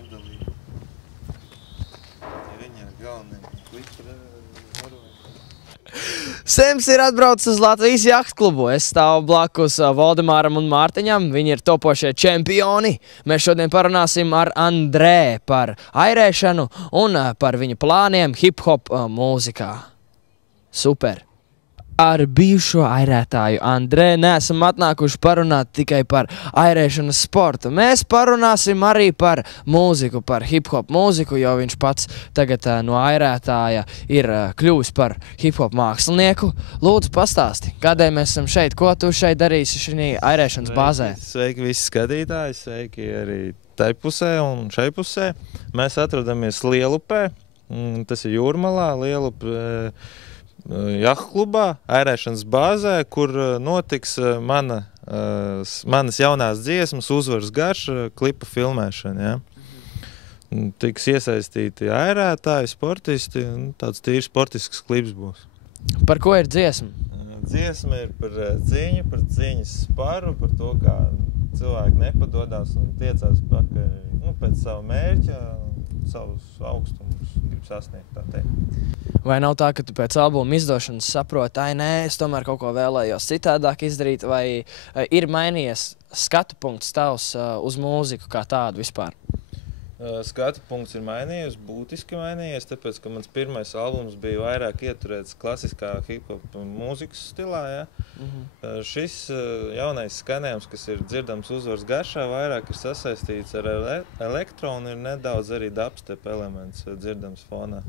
atdalīja. Viņi ir galvenie klipa Sems ir atbraucis uz Latvijas jahtklubu. Es stāvu blakus Valdemāram un Mārtiņam. Viņi ir topošie čempioni. Mēs šodien parunāsim ar Andrē par airēšanu un par viņa plāniem hip-hop mūzikā. Super! Ar bijušo airētāju Andrē neesam atnākuši parunāt tikai par airēšanas sportu. Mēs parunāsim arī par mūziku, par hip-hop mūziku, jo viņš pats tagad no airētāja ir kļuvis par hip-hop mākslinieku. Lūdzu, pastāsti, kādēļ mēs esam šeit? Ko tu šeit darīsi šī airēšanas bāzē? Sveiki visi skatītāji, sveiki arī tai pusē un šai pusē. Mēs atrodamies Lielupē, tas ir Jūrmalā, Lielupē. Jahtklubā, airēšanas bāzē, kur notiks manas jaunās dziesmas Uzvaras garš klipa filmēšana. Ja? Tiks iesaistīti airētāji, sportisti, tāds tīri sportisks klips būs. Par ko ir dziesma? Dziesma ir par cīņu, par cīņas sparu, par to, kā cilvēki nepadodās un tiecās pakaļ pēc savu mērķa, savus augstumus grib sasniegt, tā teikt. Vai nav tā, ka tu pēc albuma izdošanas saproti, nē, es tomēr kaut ko vēlējos citādāk izdarīt, vai ir mainījies skatu punkts tavs uz mūziku kā tādu vispār? Skatu punkts ir mainījies, būtiski mainījies, tāpēc, ka mans pirmais albums bija vairāk ieturēts klasiskā hip-hop mūzikas stilā. Ja? Šis jaunais skanējums, kas ir dzirdams Uzvaras garšā, vairāk ir sasaistīts ar elektro un ir nedaudz arī dubstep elements dzirdams fonā.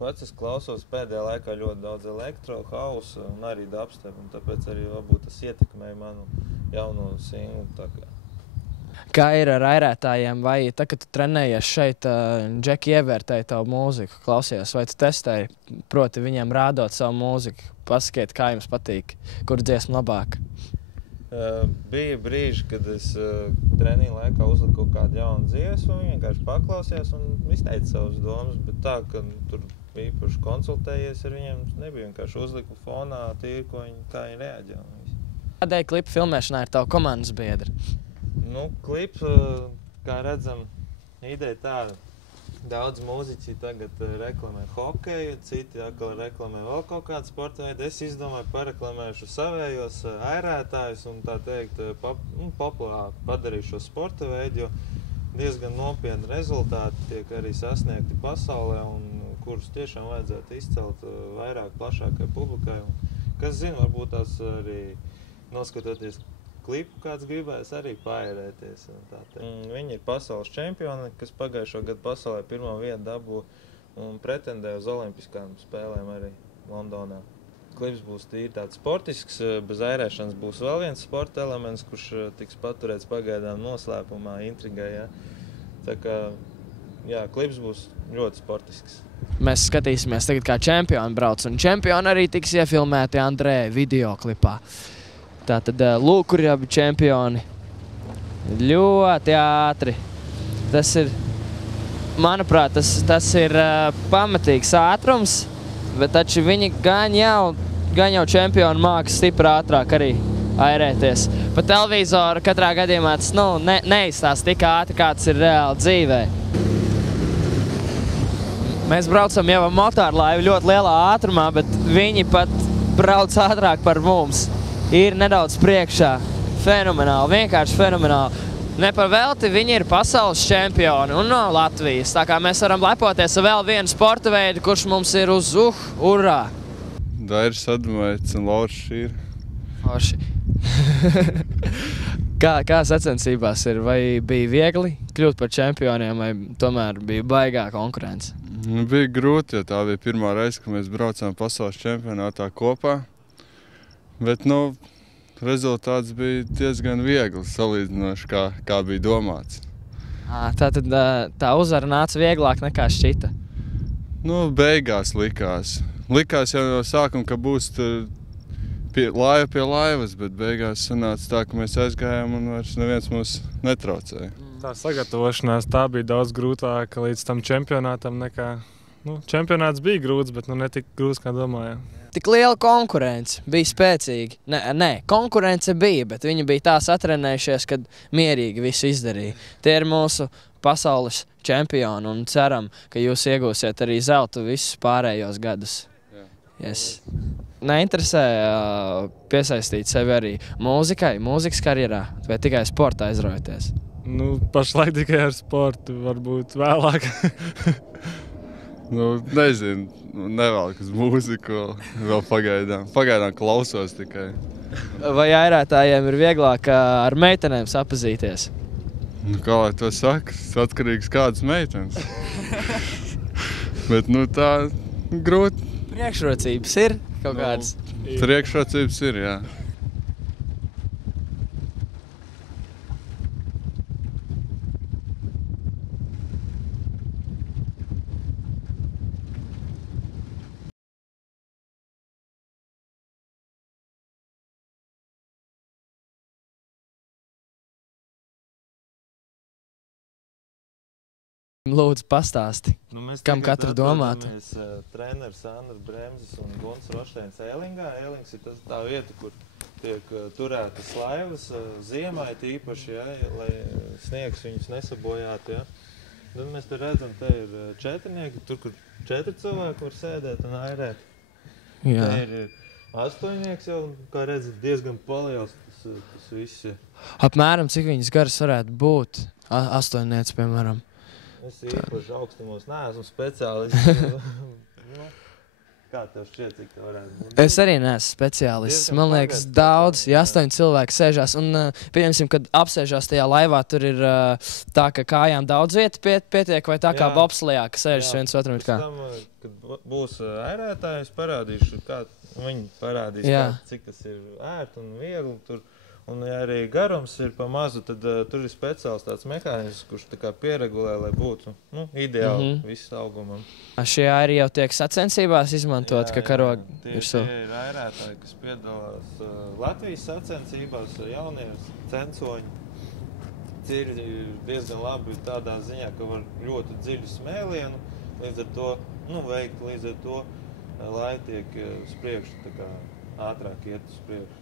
Pats es klausos pēdējā laikā ļoti daudz elektro, hausa un arī dubstep, un tāpēc arī varbūt tas ietekmēja manu jauno singlu. Kā ir ar airētājiem, vai tā, kad tu trenējies šeit, Džeki ievērtēja tavu mūziku, klausies, vai tu testēji, proti viņiem rādot savu mūziku, pasakiet, kā jums patīk, kur dziesma labāk? Bija brīži, kad es treniņu laikā uzliku kaut kādu jaunu dziesmu, vienkārši paklausījos un izteicu savas domas, bet tā, ka tur īpaši konsultējies ar viņiem, nebija vienkārši uzliku fonā tīri, kā viņi reaģē. Kādēļ klipa filmēšanā ir tavu komandas biedri? Klips, kā redzam, ideja tāda. Daudz mūziķi tagad reklamē hokeju, citi atkal reklamē vēl kaut kādu sporta veidu. Es izdomāju, pareklamēšu savējos airētājus un tā teikt populāri padarīšu šo sporta veidu, jo diezgan nopietni rezultāti tiek arī sasniegti pasaulē un kurus tiešām vajadzētu izcelt vairāk plašākai publikai. Kas zina, varbūt tās arī noskatoties klipu, kāds gribēs arī paērēties. Viņi ir pasaules čempioni, kas pagājušo gadu pasaulē pirmo vietu dabū un pretendē uz olimpiskām spēlēm arī Londonā. Klips būs tīri tāds sportisks, bez airēšanas būs vēl viens sporta elements, kurš tiks paturēts pagaidām noslēpumā, intrigai. Ja? Tā kā, jā, klips būs ļoti sportisks. Mēs skatīsimies tagad, kā čempioni brauc, un čempioni arī tiks iefilmēti Andrē videoklipā. Tātad lūk, kur abi čempioni. Ļoti ātri. Tas ir, manuprāt, tas ir pamatīgs ātrums, bet taču viņi gan jau čempioni māks stipri ātrāk arī airēties. Pa televizoru katrā gadījumā tas neizstās tik ātri, kā tas ir reāli dzīvē. Mēs braucam jau ar motorlaivu ļoti lielā ātrumā, bet viņi pat brauc ātrāk par mums. Ir nedaudz priekšā. Fenomenāli, vienkārši fenomenāli. Ne par velti viņi ir pasaules čempioni un no Latvijas. Tā kā mēs varam lepoties ar vēl vienu sporta veidu, kurš mums ir uz urā. Dairis Adamaits un Lauris Šīra. Forši. Kā sacensībās ir? Vai bija viegli kļūt par čempioniem, vai tomēr bija baigā konkurence? Bija grūti, jo tā bija pirmā reize, kad mēs braucām pasaules čempionātā kopā. Bet, rezultāts bija diezgan viegli salīdzinoši, kā bija domāts. Tātad tā uzvara nāca vieglāk nekā šķita? Beigās likās. Likās jau no sākuma, ka būs laiva pie laivas, bet beigās sanāca tā, ka mēs aizgājām un vairs neviens mūs netraucēja. Tā sagatavošanās tā bija daudz grūtāka līdz tam čempionātam nekā... čempionāts bija grūts, bet ne tik grūts, kā domājām. Tik liela konkurence, bija spēcīgi. Nē, konkurence bija, bet viņi bija tā satrenējušies, kad mierīgi visu izdarīja. Tie ir mūsu pasaules čempioni un ceram, ka jūs iegūsiet arī zeltu visus pārējos gadus. Yes. Neinteresē piesaistīt sevi arī mūzikas karjerā, vai tikai sportā aizraujoties? Nu, pašlaik tikai ar sportu, varbūt vēlāk. Nezinu, nevēlku uz mūziku, vēl pagaidām. Pagaidām klausos tikai. Vai airētājiem ir vieglāk ar meitenēm sapazīties? Kā lai to saka, atkarīgs kādas meitenes. Bet, tā grūti. Priekšrocības ir kaut kādas? Priekšrocības ir, jā. Lūdzu, pastāsti, kam katru domātu. Mēs treneris Andris Bremzes un Guns Rošteins Ēlingā. Ēlings ir tā vieta, kur tiek turētas laivas ziemai tīpaši, lai sniegs viņus nesabojātu. Tad mēs te redzam, te ir četrnieki, tur, kur 4 cilvēki var sēdēt un airēt. Jā. Te ir 8nieks jau, kā redzat, diezgan paliels tas viss ir. Apmēram, cik viņas garas varētu būt? 8nieci, piemēram. Es īpaši augstumos neesmu speciālists. Kā tev šķiet, cik tev varētu būt? Es arī neesmu speciālists. Man liekas, daudz, 8 cilvēki sēžās. Un, pieņemsim, kad apsēžās tajā laivā, tur ir tā, ka kājām daudz vietu pietiek, vai tā kā bobslejā, ka sēžas viens otram. Pēc tam, kad būs airētāji, es parādīšu, kā viņi parādīs, cik tas ir ērti un viegli tur. Un, ja arī garums ir pa mazu, tad tur ir speciāls tāds mehānisms, kurš tā kā pieregulē, lai būtu ideāli viss augumam. Šie airi jau tiek sacensībās izmantot, ka karogi ir Tie ir airētāji, kas piedalās Latvijas sacensībās, jaunie censoņi. Tie ir diezgan labi tādā ziņā, ka var ļoti dziļu smēlienu, līdz ar to, veikt līdz ar to, lai tiek uz priekšu, tā kā ātrāk iet uz priekšu.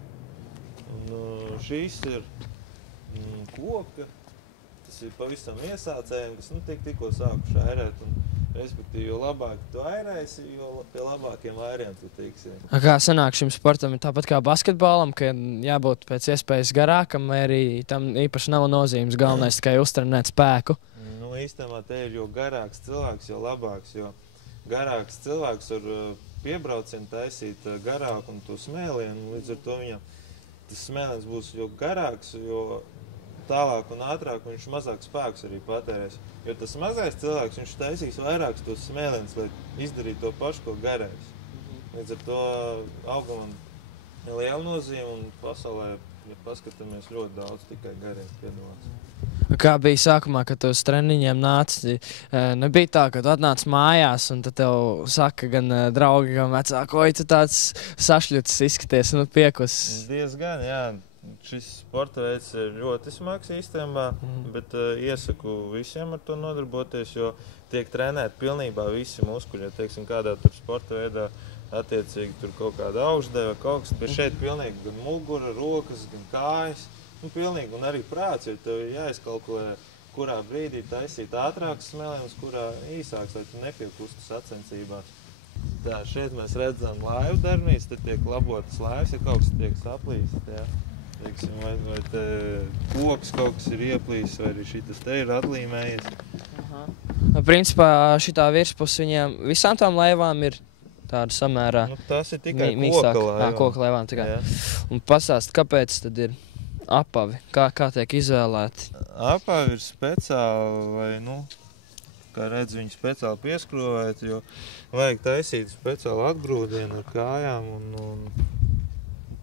Un šīs ir koka, tas ir pavisam iesācējiem, kas tikko sākuši airēt. Un, respektīvi, jo labāk tu airēsi, jo pie labākiem airiem tu tiksi. Kā sanāk šim sportam ir tāpat kā basketbolam, ka jābūt pēc iespējas garākam, vai arī tam īpaši nav nozīmes, galvenais tikai uztrenēt spēku? Īstenībā te ir, jo garāks cilvēks, jo labāks, jo garāks cilvēks var piebraucienu taisīt garāku un to smēlienu, līdz ar to viņam tas smēlens būs jo garāks, jo tālāk un ātrāk viņš mazāk spēks arī patērēs. Jo tas mazais cilvēks, viņš taisīs vairākus tos smēlens, lai izdarītu to pašu, ko garais. Līdz ar to augumam ir liela nozīme un pasaulē, ja paskatāmies, ļoti daudz tikai garais piedalās. Kā bija sākumā, kad tu uz treniņiem nāci? Nebija tā, ka tu atnāc mājās un tad tev saka gan draugi, gan vecāki, oi, tu tāds sašļuts izskaties, piekusis. Diezgan, jā. Šis sporta veids ir ļoti smags īstenībā, bet iesaku visiem ar to nodarboties, jo tiek trenēti pilnībā visi muskuļi. Ja teiksim, kādā tur sporta veidā attiecīgi tur kaut kāda augšdeva, kaut kas, bet šeit pilnīgi gan mugura, rokas, gan kājas. Pilnīgi, un arī prāts, jo tev jāizkalkulē, kurā brīdī taisīt ātrāks smēlienas, kurā īsāks, lai tu nepiekustu sacensībās. Tā, šeit mēs redzam laivu darbnīcu, te tiek labotas laivas, ja kaut kas tiek saplīst, jā. Teiksim, vai te koks kaut kas ir ieplīsis, vai arī šitas te ir atlīmējies. Principā šitā virspus viņiem visām tām laivām ir tāda samērā tas ir tikai koka laivām tikai. Un pastāst, kāpēc tad ir apavi? Kā tiek izvēlēti? Apavi ir speciāli, vai, kā redz, viņi speciāli pieskrūvēti, jo vajag taisīt speciāli atgrūdienu ar kājām, un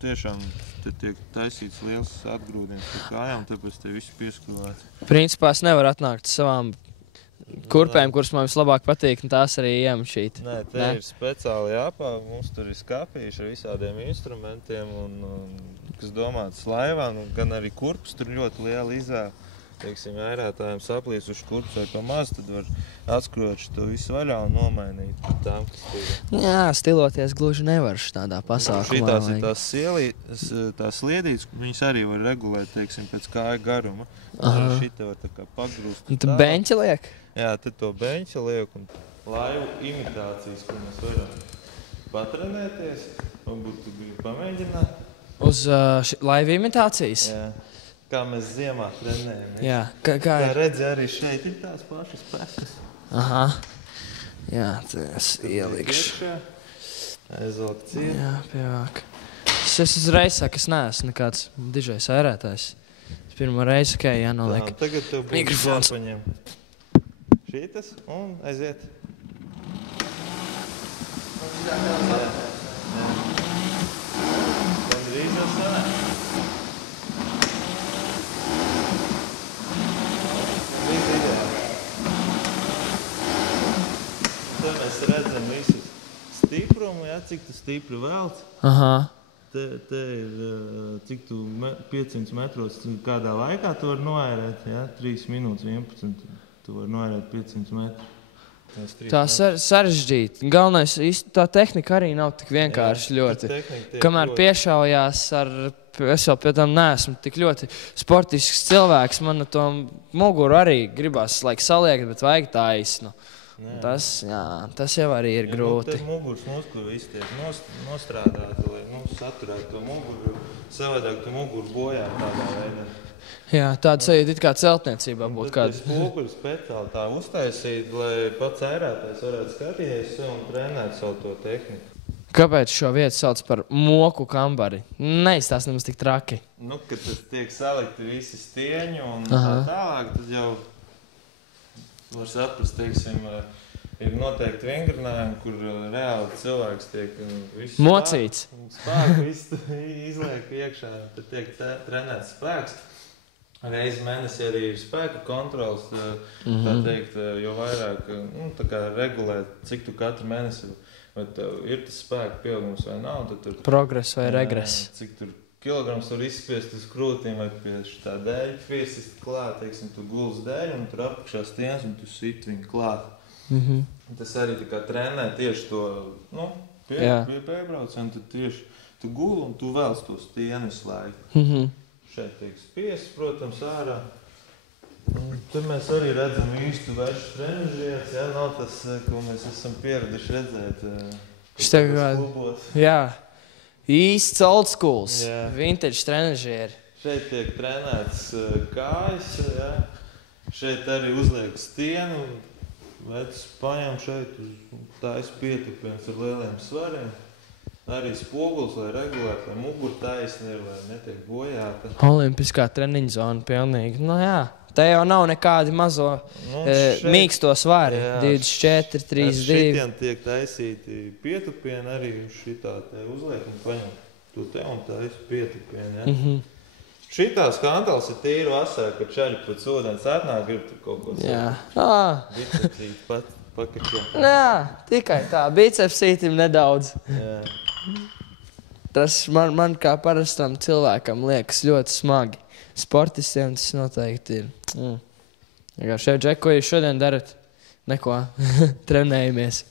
tiešām te tiek taisīts liels atgrūdiens ar kājām, tāpēc te viss pieskrūvēti. Principā es nevaru atnākt savām kurpēm, kuras man vislabāk patīk, un tās arī iemšīt. Nē, te ir speciāli apavi, mums tur ir skapīši ar visādiem instrumentiem, un kas domāts laivām, gan arī kurpes tur ļoti liela izvēle. teiksim, ērētājiem saplīsuši kurps vai pa maz, tad var atskroči to visu vaļā un nomainīt tām, kas tur. Jā, stiloties gluži nevar tādā pasākumā. Šitās ir tās sliedītes, viņas arī var regulēt, teiksim, pēc kāja garuma. Šita var tā kā pagrūst. Un tu beņķi liek? Jā, tad to beņķi liek un laivu imitācijas, ko mēs varam patrenēties. Varbūt tu gribi pamēģināt. Uz laivu imitācijas? Jā. Kā mēs ziemā trenējam. Jā, kā redzi, arī šeit ir tās pašas pesas. Aha. Jā, tas ielikšu. Aizvelk ciet. Jā, pievāk. Es uzreiz saku, es neesmu nekāds dižais ērētājs. Es pirmo reizi, ka jānoliek. Tagad tev būs mikrofons. jāpaņem šītas un aiziet. Tad drīz jau sanāk. Te mēs redzam visu stiprumu, ja, cik tu stipri velc. Aha. Te ir, cik tu 500 metros, kādā laikā tu var noērēt, ja, 3 minūtes 11, tu var noērēt 500 metru. Tā sarežģīti. Galvenais, tā tehnika arī nav tik vienkārši ļoti. Kamēr piešaujās es vēl pie tam neesmu tik ļoti sportisks cilvēks, man to muguru arī gribās saliekt, bet vajag taisnu. Tas jau arī ir grūti. Te muguras muskuli visi tiek nostrādāti, lai saturētu to muguru, savādāk tu muguru bojā tādā veidā. Jā, tāda sajūta it kā celtniecībā būtu kāda. Tad spoguļi speciāli tā uztaisīt, lai pats ērētājs varētu skatīties un trenēt savu to tehniku. Kāpēc šo vietu sauc par moku kambari? Neizstāst nemaz tik traki. Kad tas tiek salikti visi stieņi un tā tālāk, tad jau var saprast, teiksim, ir noteikti vingrinājumi, kur reāli cilvēks tiek visu mocīts. Spēku visu izliek iekšā, tad tiek trenēts spēks. Reizi mēnesī arī ir spēka kontrols, tā teikt, jo vairāk tā kā regulēt, cik tu katru mēnesi, vai ir tas spēka pieaugums vai nav. Tad tur progress vai regress. Cik tur kilograms var izspiest uz krūtīm vai pie šitā dēļa piesist klāt, teiksim, tu guls dēļ un tur apakšā stiens un tu sit viņu klāt. Tas arī tā kā trenē tieši to, pie piebraucienu, tad tieši tu guli un tu velc to stienu visu laiku. Šeit tiek spiests, protams, ārā. Te mēs arī redzam īstu vēršu trenižietis, ja, nav tas, ko mēs esam pieraduši redzēt klubos. Jā, īsts old schools, vintage trenižieri. Šeit tiek trenēts kājas, ja. Šeit arī uzliek stienu, vecs paņem šeit, tais pietupiens ar lieliem svariem. Arī spogulis, lai regulētu, lai muguru taisni ir, lai netiek bojāta. Olimpiskā treniņa zona pilnīgi. Jā, te jau nav nekādi mazo mīksto svari. 24, 32. Šitien tiek taisīti pietupieni, arī šitā te uzliek un paņem to te un taisi pietupieni. Ja? Šitās kantals ir tīri vasarā, kad čaļi pēc ūdens atnāk, grib tur kaut ko bicepsīt pakačā. Jā, tikai tā, bicepsītim nedaudz. Jā. Tas man kā parastam cilvēkam liekas ļoti smagi. Sportistiem tas noteikti ir. Šeit, Džek, ko jūs šodien darat? Neko, trenējamies.